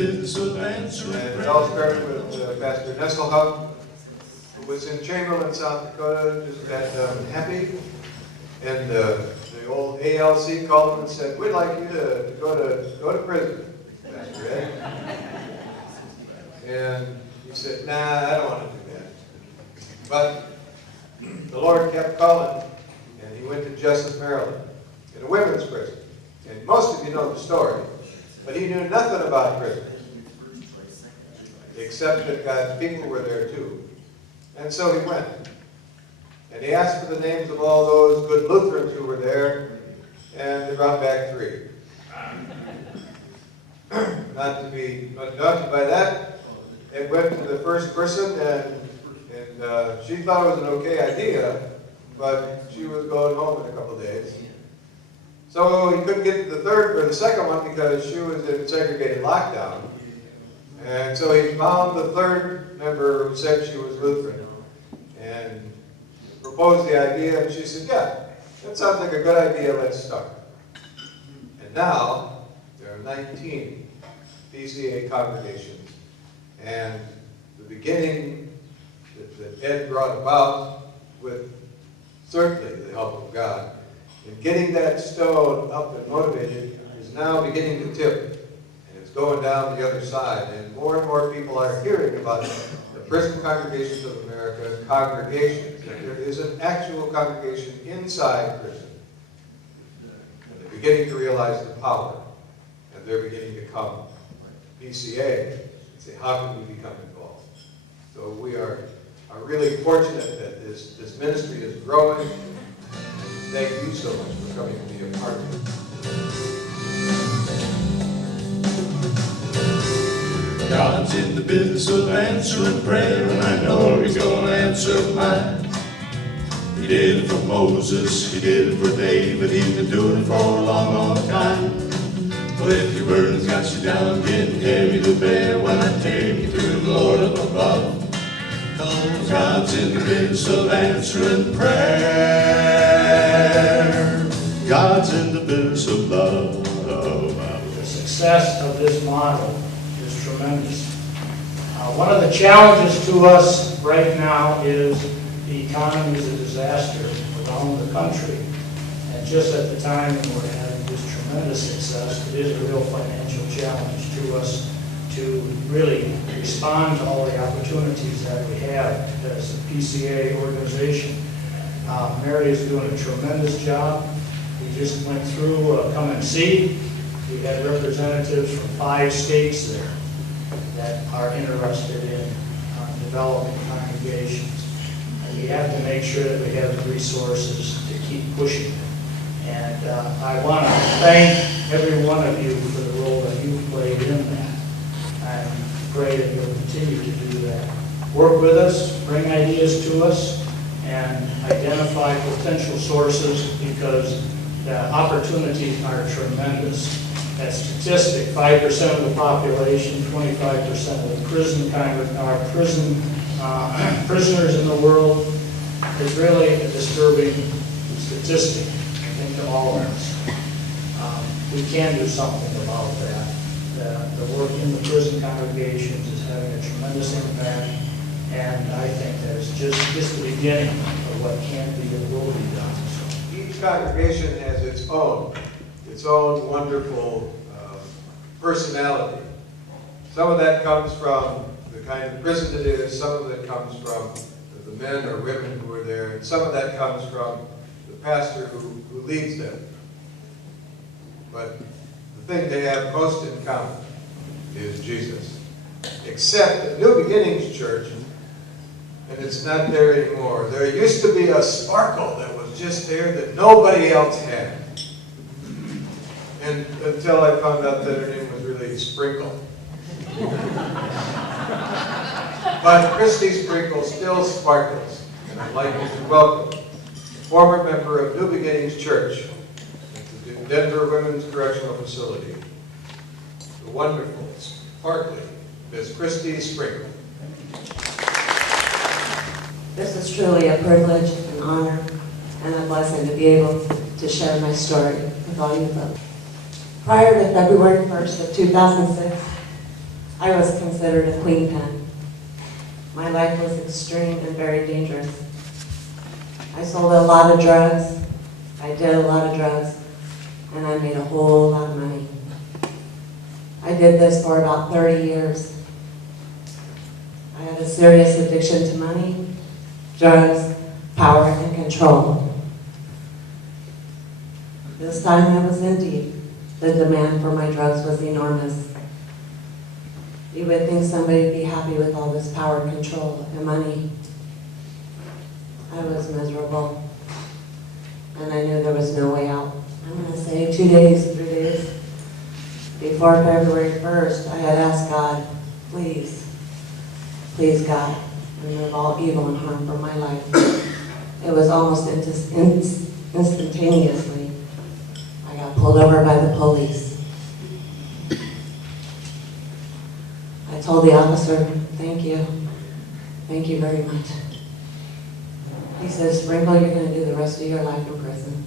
business of answering And prayer. it all started with Pastor Nesselhub, who was in Chamberlain, South Dakota, just got happy. And the old ALC called him and said, "We'd like you to go to prison, Pastor Ed." And he said, "Nah, I don't want to do that." But the Lord kept calling, and he went to Jessup, Maryland, in a women's prison. And most of you know the story, but he knew nothing about prison, except that God's people were there too. And so he went. And he asked for the names of all those good Lutherans who were there, and they brought back 3. Not daunted by that, it went to the first person, and she thought it was an okay idea, but she was going home in a couple of days. So he couldn't get to the second one because she was in segregated lockdown. And so he found the third member who said she was Lutheran and proposed the idea, and she said, "Yeah, that sounds like a good idea, let's start." And now there are 19 PCA congregations, and the beginning that Ed brought about, with certainly the help of God, and getting that stone up and motivated, is now beginning to tip, and it's going down the other side, and more people are hearing about the Prison Congregations of America congregations. And there is an actual congregation inside prison, and they're beginning to realize the power, and they're beginning to come to PCA and say, "How can we become involved?" So we are really fortunate that this ministry is growing. Thank you so much for coming to be a part of it. God's in the business of answering prayer, and I know He's gonna answer mine. He did it for Moses, He did it for David, He's been doing it for a long, long time. Well, if your burden's got you down, getting heavy to bear, when I take you to the Lord up above, 'cause God's in the business of answering prayer. God's in the business of love. The success of this model is tremendous. One of the challenges to us right now is the economy is a disaster around the country. And just at the time when we're having this tremendous success, it is a real financial challenge to us to really respond to all the opportunities that we have as a PCA organization. Mary is doing a tremendous job. We just went through Come and See. We had representatives from 5 states there that are interested in developing congregations. And we have to make sure that we have the resources to keep pushing it. And I want to thank every one of you for the role that you've played in that. I pray that you'll continue to do that. Work with us, bring ideas to us, and identify potential sources, because the opportunities are tremendous. That statistic, 5% of the population, 25% of the prisoners in the world, is really a disturbing statistic, I think, to all of us. We can do something about that. The work in the prison congregations is having a tremendous impact, and I think that it's just the beginning of what can be and will be done. So. Each congregation has its own wonderful personality. Some of that comes from the kind of prison it is, some of it comes from the men or women who are there, and some of that comes from the pastor who leads them. But the thing they have most in common is Jesus. Except at New Beginnings Church, and it's not there anymore, there used to be a sparkle that was just there that nobody else had. And until I found out that her name was really Sprinkle. But Christy Sprinkle still sparkles, and I'd like you to welcome a former member of New Beginnings Church at the Denver Women's Correctional Facility, the wonderful, sparkly Miss Christy Sprinkle. This is truly a privilege, an honor, and a blessing to be able to share my story with all you folks. Prior to February 1st of 2006, I was considered a queen pin. My life was extreme and very dangerous. I sold a lot of drugs, I did a lot of drugs, and I made a whole lot of money. I did this for about 30 years. I had a serious addiction to money, drugs, power, and control. This time I was in deep. The demand for my drugs was enormous. You would think somebody would be happy with all this power, control, and money. I was miserable, and I knew there was no way out. I'm going to say 2 days, 3 days before February 1st, I had asked God, please, please God, remove all evil and harm from my life. It was almost instantaneously. I got pulled over by the police. I told the officer, thank you very much. He said, Sprinkle, you're going to do the rest of your life in prison.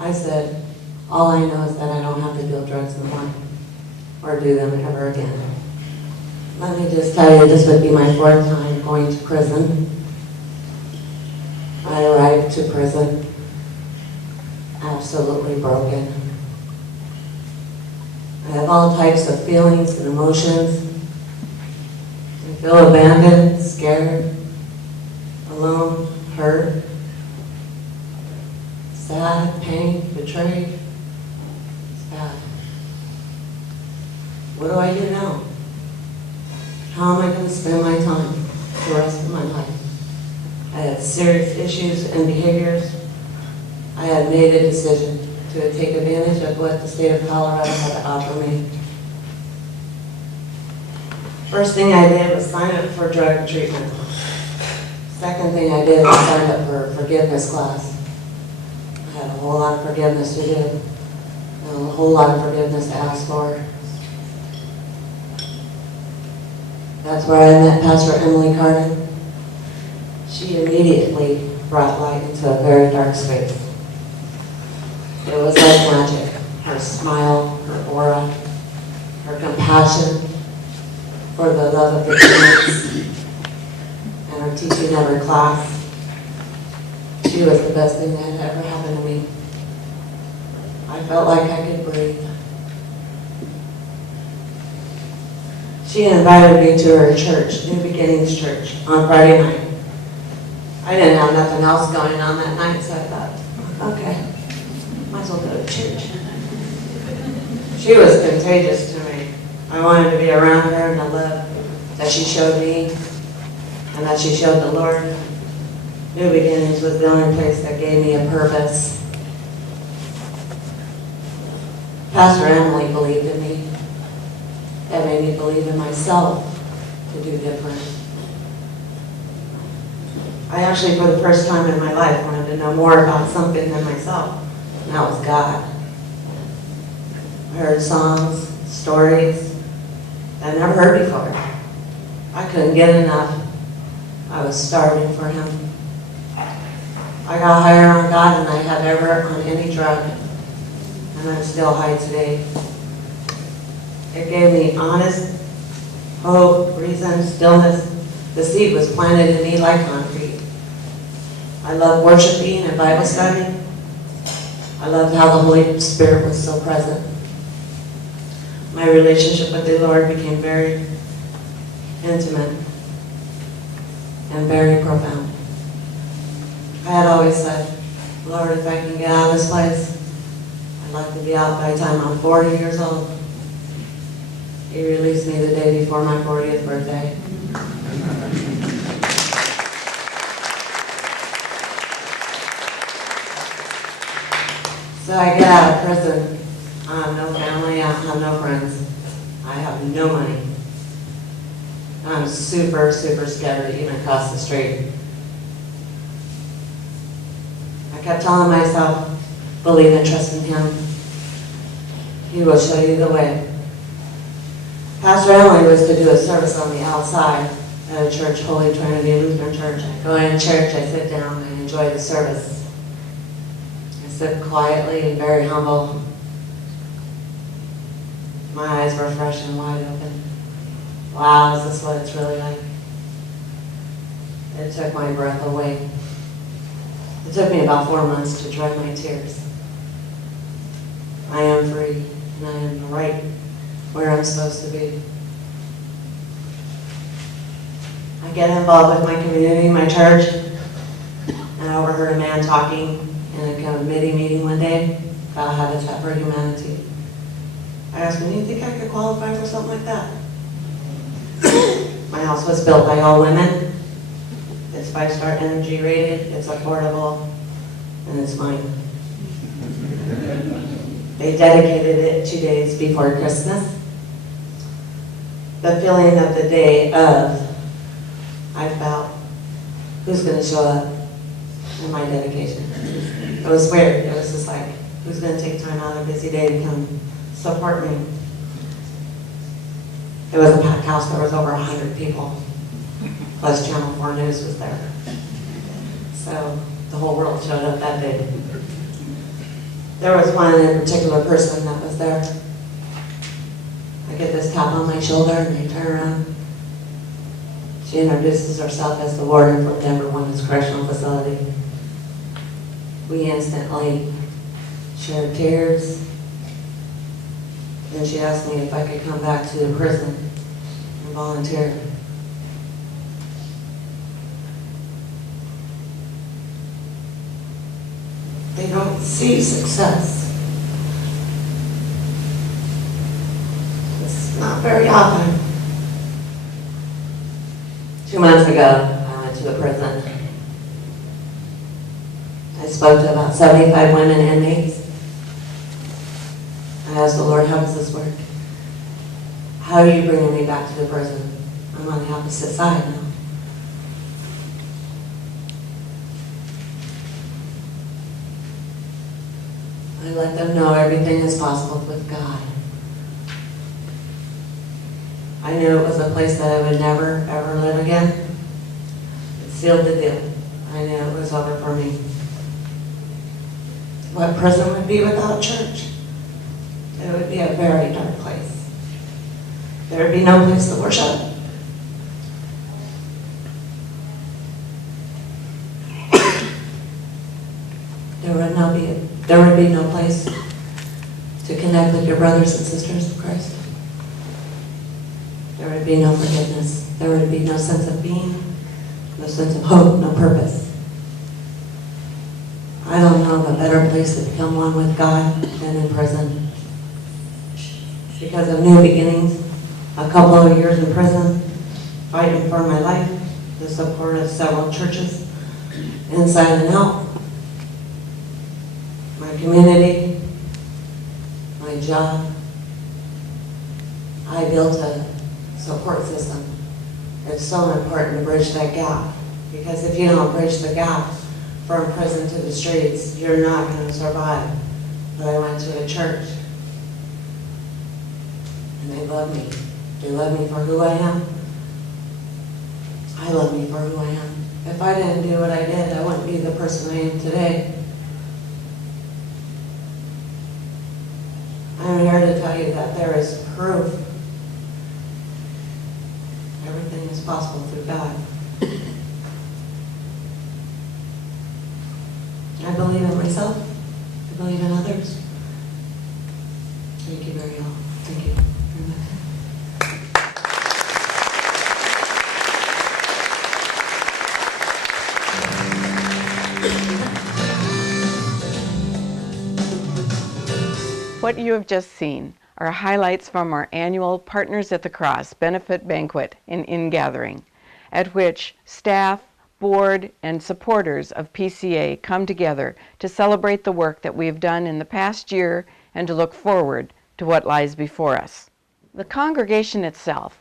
I said, all I know is that I don't have to deal drugs anymore or do them ever again. Let me just tell you, this would be my 4th time going to prison. I arrived to prison absolutely broken. I have all types of feelings and emotions. I feel abandoned, scared, alone, hurt, sad, pain, betrayed. It's bad. What do I do now? How am I going to spend my time the rest of my life? I had serious issues and behaviors. I had made a decision to take advantage of what the state of Colorado had to offer me. First thing I did was sign up for drug treatment. Second thing I did was sign up for a forgiveness class. I had a whole lot of forgiveness to do, and a whole lot of forgiveness to ask for. That's where I met Pastor Emily Carden. She immediately brought light into a very dark space. It was like magic. Her smile, her aura, her compassion for the love of the kids, and her teaching of her class. She was the best thing that had ever happened to me. I felt like I could breathe. She invited me to her church, New Beginnings Church, on Friday night. I didn't have nothing else going on that night, so I thought, okay, might as well go to church. She was contagious to me. I wanted to be around her and the love that she showed me and that she showed the Lord. New Beginnings was the only place that gave me a purpose. Pastor Emily believed in me. That made me believe in myself to do different. I actually, for the first time in my life, wanted to know more about something than myself, and that was God. I heard songs, stories that I never heard before. I couldn't get enough. I was starving for Him. I got higher on God than I have ever on any drug, and I'm still high today. It gave me honest hope, reason, stillness. The seed was planted in me like concrete. I loved worshiping and Bible study. I loved how the Holy Spirit was so present. My relationship with the Lord became very intimate and very profound. I had always said, Lord, if I can get out of this place, I'd like to be out by the time I'm 40 years old. He released me the day before my 40th birthday. So I get out of prison. I have no family, I have no friends. I have no money. I'm super, super scared to even cross the street. I kept telling myself, believe and trust in Him. He will show you the way. Pastor Emily was to do a service on the outside at a church, Holy Trinity Lutheran Church. I go in church, I sit down, I enjoy the service. I sit quietly and very humble. My eyes were fresh and wide open. Wow, is this what it's really like? It took my breath away. It took me about 4 months to dry my tears. I am free, and I am right where I'm supposed to be. I get involved with my community, my church, and I overheard a man talking in a committee meeting one day about Habitat for Humanity. I asked him, do you think I could qualify for something like that? My house was built by all women. It's 5-star energy rated, it's affordable, and it's mine. They dedicated it 2 days before Christmas. The feeling of the day of, I felt, who's going to show up in my dedication? It was weird. It was just like, who's going to take time out of a busy day to come support me? It was a packed house. There was over 100 people. Plus Channel 4 News was there. So the whole world showed up that day. There was one in particular person that was there. I get this tap on my shoulder and I turn around. She introduces herself as the warden from Denver Women's Correctional Facility. We instantly shared tears. Then she asked me if I could come back to the prison and volunteer. They don't see success. It's not very often. 2 months ago, I went to a prison. I spoke to about 75 women inmates. I asked the Lord, how does this work? How are you bringing me back to the prison? I'm on the opposite side now. I let them know everything is possible with God. I knew it was a place that I would never, ever live again. It sealed the deal. I knew it was over for me. What prison would be without church? It would be a very dark place. There would be no place to worship. There would be no place to connect with your brothers and sisters in Christ. There would be no forgiveness. There would be no sense of being, no sense of hope, no purpose. I don't know of a better place to become one with God than in prison. Because of new beginnings, a couple of years in prison, fighting for my life, the support of several churches, inside and out, my community, my job. I built a support system. It's so important to bridge that gap, because if you don't bridge the gap from prison to the streets, you're not going to survive. But I went to a church, and they love me. They love me for who I am. I love me for who I am. If I didn't do what I did, I wouldn't be the person I am today. I'm here to tell you that there is proof. Everything is possible through God. I believe in myself. I believe in others. Thank you very much. Thank you very much. What you have just seen are highlights from our annual Partners at the Cross benefit banquet in InGathering, at which staff, board, and supporters of PCA come together to celebrate the work that we have done in the past year and to look forward to what lies before us. The congregation itself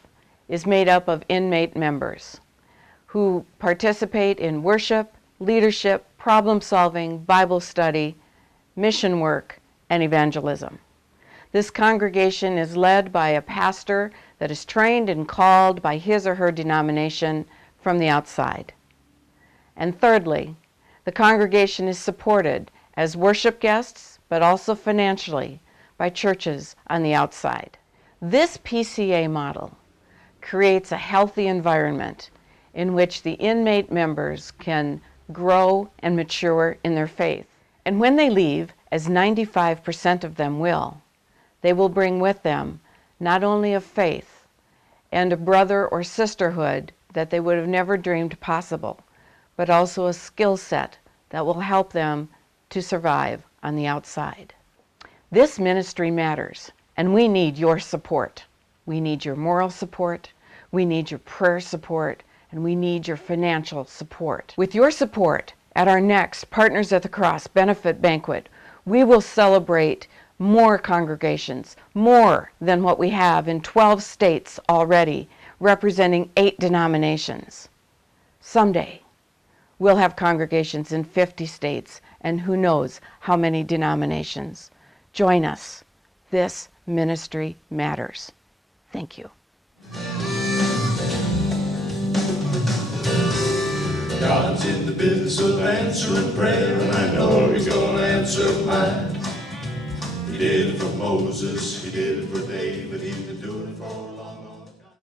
is made up of inmate members who participate in worship, leadership, problem solving, Bible study, mission work, and evangelism. This congregation is led by a pastor that is trained and called by his or her denomination from the outside. And thirdly, the congregation is supported as worship guests, but also financially by churches on the outside. This PCA model creates a healthy environment in which the inmate members can grow and mature in their faith. And when they leave, as 95% of them will, they will bring with them not only a faith and a brother or sisterhood that they would have never dreamed possible, but also a skill set that will help them to survive on the outside. This ministry matters, and we need your support. We need your moral support, we need your prayer support, and we need your financial support. With your support, at our next Partners at the Cross benefit banquet, we will celebrate more congregations, more than what we have in 12 states already, representing 8 denominations. Someday, we'll have congregations in 50 states, and who knows how many denominations. Join us. This ministry matters. Thank you. God's in the business of answering prayer, and I know He's gonna answer mine. He did it for Moses, He did it for David, He's been doing it for a long time.